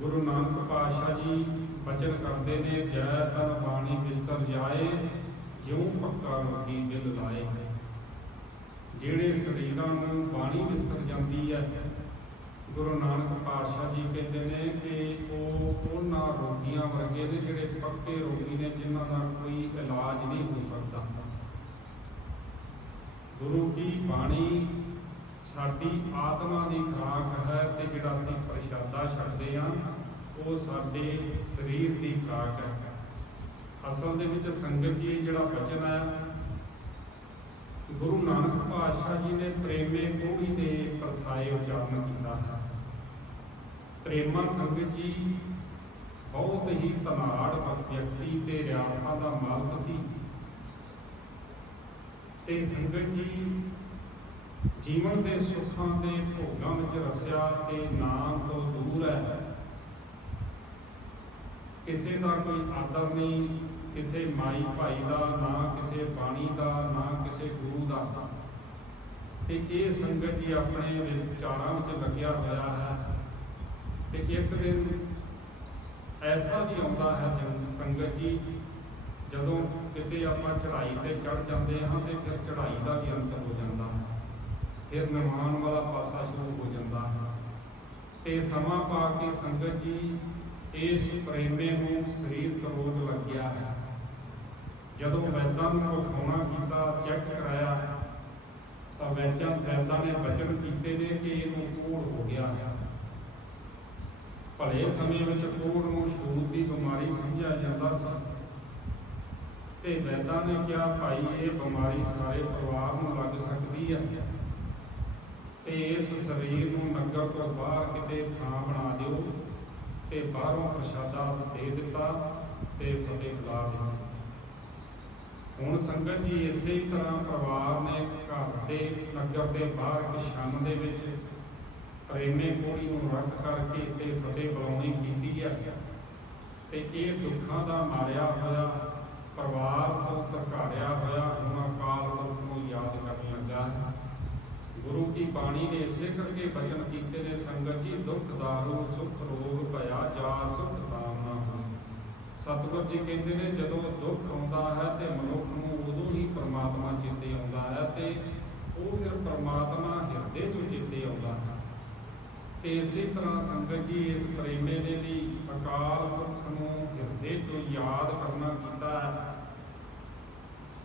ਗੁਰੂ ਨਾਨਕ ਪਾਤਸ਼ਾਹ ਜੀ ਬਚਨ ਕਰਦੇ ਨੇ, ਜੈ ਤਨ ਬਾਣੀ ਵਿਸਰ ਜਾਏ, ਜਿਉ ਪੱਕਾ ਰੋਗੀ ਦਿਲ ਲਾਏ। ਜਿਹੜੇ ਸਰੀਰਾਂ ਨੂੰ ਬਾਣੀ ਵਿਸਰ ਜਾਂਦੀ ਹੈ, ਗੁਰੂ ਨਾਨਕ ਪਾਤਸ਼ਾਹ ਜੀ ਕਹਿੰਦੇ ਨੇ ਕਿ ਉਹ ਉਹਨਾਂ ਰੋਗੀਆਂ ਵਰਗੇ ਨੇ, ਜਿਹੜੇ ਪੱਕੇ ਰੋਗੀ ਨੇ, ਜਿਨ੍ਹਾਂ ਦਾ ਕੋਈ ਇਲਾਜ ਨਹੀਂ ਹੋ ਸਕਦਾ। ਗੁਰੂ ਦੀ ਬਾਣੀ ਸਾਡੀ ਆਤਮਾ ਦੀ ਖੁਰਾਕ ਹੈ ਤੇ ਜਿਹੜਾ ਅਸੀਂ ਪ੍ਰਸ਼ਾਦਾ ਛੱਡਦੇ ਹਾਂ, ਉਹ ਸਾਡੇ ਸਰੀਰ ਦੀ ਖੁਰਾਕ ਹੈ। ਅਸਲ ਦੇ ਵਿੱਚ ਸੰਗਤ ਜੀ ਜਿਹੜਾ ਬਚਨ ਹੈ, ਗੁਰੂ ਨਾਨਕ ਪਾਤਸ਼ਾਹ ਜੀ ਨੇ ਪ੍ਰੇਮੇ ਕੋੜੀ ਦੇ ਪ੍ਰਥਾਏ ਉਚਾਰਨ ਕੀਤਾ ਹੈ। ਪ੍ਰੇਮਾ ਸੰਗਤ ਜੀ ਬਹੁਤ ਹੀ ਤਨਾੜ ਵਿਅਕਤੀ ਤੇ ਰਿਆਸਤਾਂ ਦਾ ਮਾਲਕ ਸੀ। ਤੇ ਸੰਗਤ ਜੀ ਜੀਵਨ ਦੇ ਸੁੱਖਾਂ ਦੇ ਭੋਗਾਂ ਵਿੱਚ ਰਸਿਆ ਤੇ ਨਾਮ ਤੋਂ ਦੂਰ ਹੈ। ਕਿਸੇ ਦਾ ਕੋਈ ਆਦਰ ਨਹੀਂ, ਕਿਸੇ ਮਾਈ ਭਾਈ ਦਾ, ਨਾ ਕਿਸੇ ਬਾਣੀ ਦਾ, ਨਾ ਕਿਸੇ ਗੁਰੂ ਦਾ। ਤੇ ਇਹ ਸੰਗਤ ਜੀ ਆਪਣੇ ਵਿਚਾਰਾਂ ਵਿੱਚ ਲੱਗਿਆ ਹੋਇਆ ਹੈ ਤੇ ਇੱਕ ਦਿਨ ਐਸਾ ਵੀ ਆਉਂਦਾ ਹੈ ਜਨ, ਸੰਗਤ ਜੀ, ਜਦੋਂ ਕਿਤੇ ਆਪਾਂ ਚੜ੍ਹਾਈ ਤੇ ਚੜ ਜਾਂਦੇ ਹਾਂ ਤੇ ਫਿਰ ਚੜ੍ਹਾਈ ਦਾ ਵੀ ਅੰਤ ਹੋ ਜਾਂਦਾ ਫਿਰ ਨਿਰਮਾਣ ਵਾਲਾ ਪਾਸਾ ਸ਼ੁਰੂ ਹੋ ਜਾਂਦਾ ਹੈ। ਤੇ ਸਮਾਂ ਪਾ ਕੇ ਸੰਗਤ ਜੀ, ਇਸ ਪ੍ਰੇਮੇ ਨੂੰ ਸਰੀਰ ਕਰੋਗ ਲੱਗਿਆ ਹੈ। ਜਦੋਂ ਵੈਦਾਂ ਨੂੰ ਵਿਖਾਉਣਾ ਕੀਤਾ, ਚੈੱਕ ਕਰਾਇਆ, ਤਾਂ ਵੈਦਾਂ ਵੈਦਾਂ ਨੇ ਬਚਨ ਕੀਤੇ ਨੇ ਕਿ ਇਹਨੂੰ ਕੋੜ ਹੋ ਗਿਆ ਹੈ। ਭਲੇ ਸਮੇਂ ਵਿੱਚ ਕੋੜ ਨੂੰ ਛੂਤ ਦੀ ਬਿਮਾਰੀ ਸਮਝਿਆ ਜਾਂਦਾ ਸੀ। ਤੇ ਵੈਦਾਂ ਨੇ ਕਿਹਾ, ਭਾਈ, ਇਹ ਬਿਮਾਰੀ ਸਾਰੇ ਪਰਿਵਾਰ ਨੂੰ ਲੱਗ ਸਕਦੀ ਹੈ। ਤੇ ਇਸ ਸਰੀਰ ਨੂੰ ਨਗਰ ਤੋਂ ਬਾਹਰ ਕਿਤੇ ਥਾਂ ਬਣਾ ਦਿਓ ਤੇ ਬਾਹਰੋਂ ਪ੍ਰਸ਼ਾਦਾ ਦੇ ਦਿੱਤਾ ਤੇ ਫਤਿਹ ਬੁਲਾ ਦਿੱਤੀ ਹੁਣ ਸੰਗਤ ਜੀ ਇਸੇ ਤਰ੍ਹਾਂ ਪਰਿਵਾਰ ਨੇ ਘਰ ਦੇ ਨਗਰ ਦੇ ਬਾਹਰ ਇੱਕ ਦੇ ਵਿੱਚ ਪ੍ਰੇਮੇ ਕੋੜੀ ਨੂੰ ਰੱਖ ਕਰਕੇ ਤੇ ਫਤਿਹ ਬੁਲਾਉਣੀ ਕੀਤੀ ਹੈ ਤੇ ਇਹ ਦੁੱਖਾਂ ਦਾ ਮਾਰਿਆ ਹੋਇਆ, ਪਰਿਵਾਰ ਤੋਂ ਧਕਾਰਿਆ ਹੋਇਆ ਹੁਣ ਕਾਲ ਪੁਰਖ ਨੂੰ ਯਾਦ ਕਰਨ ਲੱਗਾ। ਹੈ ਗੁਰੂ ਕੀ ਬਾਣੀ ਨੇ ਇਸੇ ਕਰਕੇ ਬਚਨ ਕੀਤੇ ਨੇ, ਸੰਗਤ ਜੀ ਦੁੱਖ ਦਾਰੂ, ਸੁਖ ਰੋਗ ਭਇਆ, ਜਾ ਸੁਖ ਤਾਮ ਨਾ ਸਤਿਗੁਰ ਜੀ ਕਹਿੰਦੇ ਨੇ, ਜਦੋਂ ਦੁੱਖ ਆਉਂਦਾ ਹੈ ਤੇ ਮਨੁੱਖ ਨੂੰ ਉਦੋਂ ਹੀ ਪਰਮਾਤਮਾ ਚਿੱਤੇ ਆਉਂਦਾ ਹੈ ਤੇ ਉਹ ਫਿਰ ਪਰਮਾਤਮਾ ਹਿਰਦੇ ਚੋਂ ਚਿੱਤੇ ਆਉਂਦਾ ਹੈ। ਤੇ ਇਸੇ ਤਰ੍ਹਾਂ ਸੰਗਤ ਜੀ ਇਸ ਪ੍ਰੇਮੇ ਦੇ ਲਈ ਅਕਾਲ ਪੁਰਖ ਨੂੰ ਹਿਰਦੇ ਚੋਂ ਯਾਦ ਕਰਨਾ ਪੈਂਦਾ ਹੈ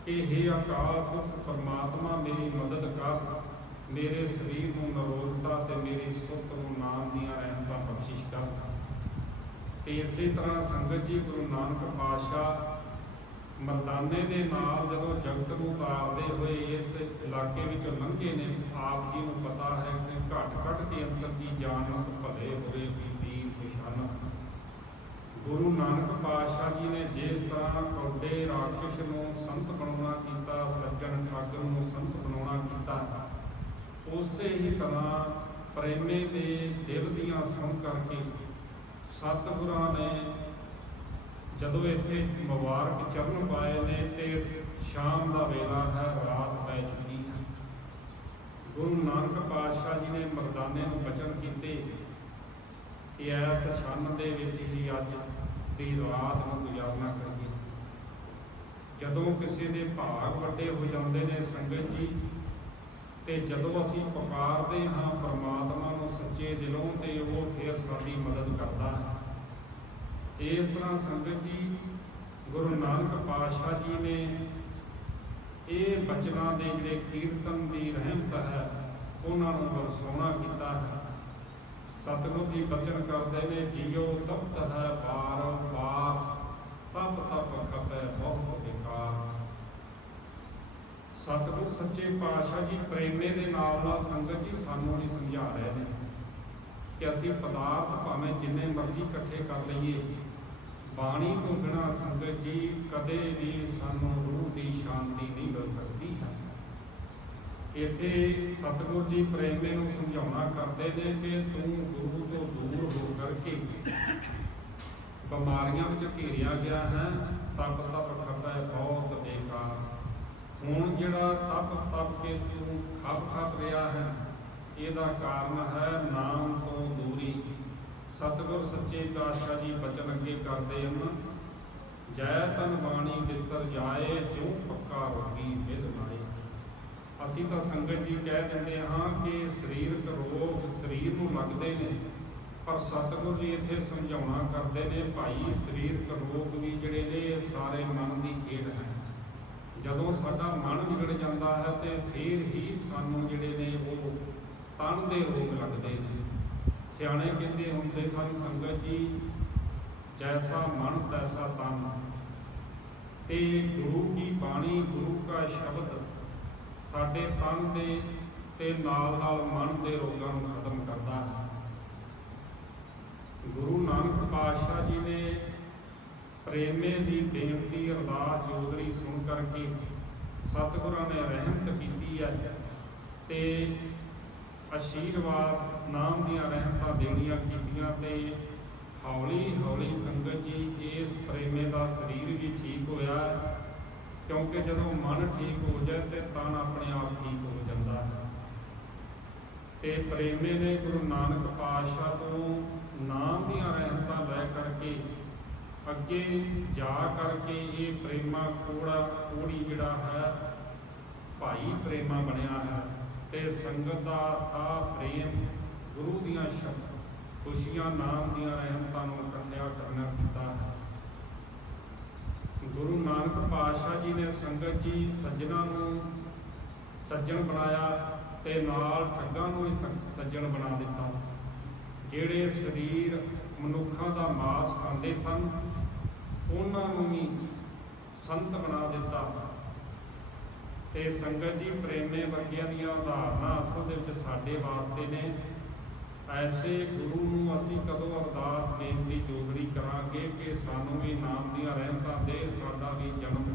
ਕਿ हे ਅਕਾਲ ਪੁਰਖ, ਪਰਮਾਤਮਾ ਮੇਰੀ ਮਦਦ ਕਰ। ਮੇਰੇ ਸਰੀਰ ਨੂੰ ਨਰੋਲਤਾ ਤੇ ਮੇਰੀ ਸੁਖ ਨੂੰ ਨਾਮ ਦੀਆਂ ਰਹਿਮਤਾਂ ਬਖਸ਼ਿਸ਼ ਕਰ ਤੇ ਇਸੇ ਤਰ੍ਹਾਂ ਸੰਗਤ ਜੀ ਗੁਰੂ ਨਾਨਕ ਪਾਤਸ਼ਾਹ ਮਰਦਾਨੇ ਦੇ ਨਾਲ ਜਦੋਂ ਜਗਤ ਨੂੰ ਤਾਰਦੇ ਹੋਏ ਇਸ ਇਲਾਕੇ ਵਿੱਚੋਂ ਲੰਘੇ ਨੇ, ਆਪ ਜੀ ਨੂੰ ਪਤਾ ਹੈ ਕਿ ਘਟ ਘਟ ਕੇ ਅੰਤਰ ਦੀ ਜਾਨਤ ਭਲੇ ਹੋਏ ਵੀ ਵੀਰ ਨਿਸ਼ਾਨ ਗੁਰੂ ਨਾਨਕ ਪਾਤਸ਼ਾਹ ਜੀ ਨੇ ਜਿਸ ਤਰ੍ਹਾਂ ਕੌਡੇ ਰਾਖਸ਼ ਨੂੰ ਸੰਤ ਬਣਾਉਣਾ ਕੀਤਾ, ਸੱਜਣ ਠਾਕਰ ਨੂੰ ਸੰਤ ਬਣਾਉਣਾ ਕੀਤਾ ਉਸੇ ਹੀ ਤਰ੍ਹਾਂ ਪ੍ਰੇਮੇ ਦੇ ਦਿਲ ਦੀਆਂ ਸੁਣ ਕਰਕੇ ਸਤਿਗੁਰਾਂ ਨੇ ਜਦੋਂ ਇੱਥੇ ਮੁਬਾਰਕ ਚਰਨ ਪਾਏ ਨੇ ਤੇ ਸ਼ਾਮ ਦਾ ਵੇਲਾ ਹੈ, ਰਾਤ ਪੈ ਚੁੱਕੀ ਹੈ। ਗੁਰੂ ਨਾਨਕ ਪਾਤਸ਼ਾਹ ਜੀ ਨੇ ਮਰਦਾਨੇ ਨੂੰ ਬਚਨ ਕੀਤੇ ਕਿ ਐਸ ਛੰਨ ਦੇ ਵਿੱਚ ਹੀ ਅੱਜ ਦੀ ਰਾਤ ਨੂੰ ਗੁਜ਼ਾਰਨਾ ਕਰੀਏ। ਜਦੋਂ ਕਿਸੇ ਦੇ ਭਾਗ ਵੱਡੇ ਹੋ ਜਾਂਦੇ ਨੇ, ਸੰਗਤ ਜੀ ਤੇ ਜਦੋਂ ਅਸੀਂ ਪੁਕਾਰਦੇ ਹਾਂ ਪਰਮਾਤਮਾ ਨੂੰ ਸੱਚੇ ਦਿਲੋਂ ਤੇ ਉਹ ਫਿਰ ਸਾਡੀ ਮਦਦ ਕਰਦਾ ਹੈ। ਇਸ ਤਰ੍ਹਾਂ ਸੰਗਤ ਜੀ, ਗੁਰੂ ਨਾਨਕ ਪਾਤਸ਼ਾਹ ਜੀ ਨੇ ਇਹ ਬਚਨਾਂ ਦੇ ਜਿਹੜੇ ਕੀਰਤਨ ਦੀ ਰਹਿਮਤ ਹੈ, ਉਹਨਾਂ ਨੂੰ ਵਰਸਾਉਣਾ ਕੀਤਾ ਹੈ। ਸਤਿਗੁਰ ਜੀ ਬਚਨ ਕਰਦੇ ਨੇ ਜਿਉ ਤਪਤ ਹੈ ਪਾਰ ਪਾਰ ਤਪ ਤਪ ਖਪੈ ਬਹੁਤ ਵਿਕਾਰ। ਸਤਿਗੁਰ ਸੱਚੇ ਪਾਤਸ਼ਾਹ ਜੀ ਪ੍ਰੇਮੇ ਦੇ ਨਾਲ ਨਾਲ ਸੰਗਤ ਜੀ ਸਾਨੂੰ ਨਹੀਂ ਸਮਝਾ ਰਹੇ ਨੇ ਕਿ ਅਸੀਂ ਪਦਾਰਥ ਭਾਵੇਂ ਜਿੰਨੇ ਮਰਜ਼ੀ ਇਕੱਠੇ ਕਰ ਲਈਏ, ਬਾਣੀ ਤੋਂ ਬਿਨਾ ਸੰਗਤ ਜੀ ਕਦੇ ਵੀ ਸਾਨੂੰ ਰੂਹ ਦੀ ਸ਼ਾਂਤੀ ਨਹੀਂ ਮਿਲ ਸਕਦੀ। ਹੈ ਇੱਥੇ ਸਤਿਗੁਰ ਜੀ ਪ੍ਰੇਮੇ ਨੂੰ ਸਮਝਾਉਣਾ ਕਰਦੇ ਨੇ ਕਿ ਤੂੰ ਗੁਰੂ ਤੋਂ ਦੂਰ ਹੋ ਕਰਕੇ ਬਿਮਾਰੀਆਂ ਵਿੱਚ ਘੇਰਿਆ ਗਿਆ ਹੈ ਤਪ ਤਪ ਹੈ, ਬਹੁਤ ਬੇਕਾਰ। ਹੁਣ ਜਿਹੜਾ ਤਪ ਤਪ ਕੇ ਤੂੰ ਖਪ ਖਪ ਰਿਹਾ ਹੈ, ਇਹਦਾ ਕਾਰਨ ਹੈ ਨਾਮ ਤੋਂ ਦੂਰੀ। ਸਤਿਗੁਰ ਸੱਚੇ ਪਾਤਸ਼ਾਹ ਜੀ ਬਚਨ ਅੱਗੇ ਕਰਦੇ ਹਨ, ਜੈ ਤਨ ਬਾਣੀ ਵਿਸਰ ਜਾਏ, ਜੋ ਪੱਕਾ ਰੋਗੀ ਵਿਦ ਨਾਏ ਅਸੀਂ ਤਾਂ ਸੰਗਤ ਜੀ ਕਹਿ ਦਿੰਦੇ ਹਾਂ ਕਿ ਸਰੀਰਕ ਰੋਗ ਸਰੀਰ ਨੂੰ ਲੱਗਦੇ ਨੇ, ਪਰ ਸਤਿਗੁਰ ਜੀ ਇੱਥੇ ਸਮਝਾਉਣਾ ਕਰਦੇ ਨੇ, ਭਾਈ ਸਰੀਰਕ ਰੋਗ ਵੀ ਜਿਹੜੇ ਨੇ ਸਾਰੇ ਮਨ ਦੀ ਖੇਡ ਹੈ ਜਦੋਂ ਸਾਡਾ ਮਨ ਵਿਗੜ ਜਾਂਦਾ ਹੈ ਤੇ ਫਿਰ ਹੀ ਸਾਨੂੰ ਜਿਹੜੇ ਨੇ ਉਹ ਤਨ ਦੇ ਰੋਗ ਲੱਗਦੇ ਨੇ। ਸਿਆਣੇ ਕਹਿੰਦੇ ਹੁੰਦੇ ਸਨ, ਸੰਗਤ ਜੀ, ਜੈਸਾ ਮਨ, ਤੈਸਾ ਤਨ। ਤੇ ਗੁਰੂ ਕੀ ਬਾਣੀ, ਗੁਰੂ ਦਾ ਸ਼ਬਦ ਸਾਡੇ ਤਨ ਦੇ ਤੇ ਨਾਲ ਨਾਲ ਮਨ ਦੇ ਰੋਗਾਂ ਨੂੰ ਖਤਮ ਕਰਦਾ ਹੈ। ਗੁਰੂ ਨਾਨਕ ਪਾਤਸ਼ਾਹ ਜੀ ਨੇ ਪ੍ਰੇਮੇ ਦੀ ਬੇਨਤੀ ਅਰਦਾਸ ਜੋਦੜੀ ਸੁਣ ਕਰਕੇ ਸਤਿਗੁਰਾਂ ਨੇ ਰਹਿਮਤ ਕੀਤੀ ਹੈ ਤੇ ਅਸ਼ੀਰਵਾਦ ਨਾਮ ਦੀਆਂ ਰਹਿਮਤਾਂ ਦੇਣੀਆਂ ਕੀਤੀਆਂ ਤੇ ਹੌਲੀ ਹੌਲੀ ਸੰਗਤ ਜੀ ਇਸ ਪ੍ਰੇਮੇ ਦਾ ਸਰੀਰ ਵੀ ਠੀਕ ਹੋਇਆ ਕਿਉਂਕਿ ਜਦੋਂ ਮਨ ਠੀਕ ਹੋ ਜਾਏ ਤੇ ਤਨ ਆਪਣੇ ਆਪ ਠੀਕ ਹੋ ਜਾਂਦਾ ਹੈ। ਤੇ ਪ੍ਰੇਮੇ ਨੇ ਗੁਰੂ ਨਾਨਕ ਪਾਤਸ਼ਾਹ ਤੋਂ ਨਾਮ ਦੀਆਂ ਰਹਿਮਤਾਂ ਲੈ ਕਰਕੇ ਅੱਗੇ ਜਾ ਕਰਕੇ ਇਹ ਪ੍ਰੇਮਾ ਕੋੜਾ, ਕੋੜੀ ਜਿਹੜਾ ਹੈ, ਭਾਈ ਪ੍ਰੇਮਾ ਬਣਿਆ ਹੈ ਤੇ ਸੰਗਤ ਦਾ ਆ ਪ੍ਰੇਮ ਗੁਰੂ ਦੀਆਂ ਸ਼ਬਦ ਖੁਸ਼ੀਆਂ, ਨਾਮ ਦੀਆਂ ਰਹਿਮਤਾਂ ਨੂੰ ਇਕੱਠਿਆ ਕਰਨਾ ਕੀਤਾ ਹੈ। ਗੁਰੂ ਨਾਨਕ ਪਾਤਸ਼ਾਹ ਜੀ ਨੇ ਸੰਗਤ ਜੀ ਸੱਜਣਾ ਨੂੰ ਸੱਜਣ ਬਣਾਇਆ ਤੇ ਨਾਲ ਠੱਗਾਂ ਨੂੰ ਵੀ ਸੱਜਣ ਬਣਾ ਦਿੱਤਾ। ਜਿਹੜੇ ਸਰੀਰ ਮਨੁੱਖਾਂ ਦਾ ਮਾਸ ਖਾਂਦੇ ਸਨ ਉਹਨਾਂ ਨੂੰ ਵੀ ਸੰਤ ਬਣਾ ਦਿੱਤਾ। ਤੇ ਸੰਗਤ ਜੀ, ਪ੍ਰੇਮੇ ਵਰਗਿਆਂ ਦੀਆਂ ਉਦਾਹਰਨਾਂ ਅਸਲ ਦੇ ਵਿੱਚ ਸਾਡੇ ਵਾਸਤੇ ਨੇ। ਐਸੇ ਗੁਰੂ ਨੂੰ ਅਸੀਂ ਕਦੋਂ ਅਰਦਾਸ ਬੇਨਤੀ ਜੋਦੜੀ ਕਰਾਂਗੇ ਕਿ ਸਾਨੂੰ ਵੀ ਨਾਮ ਦੀਆਂ ਰਹਿਮਤਾਂ ਦੇ, ਸਾਡਾ ਵੀ ਜਨਮ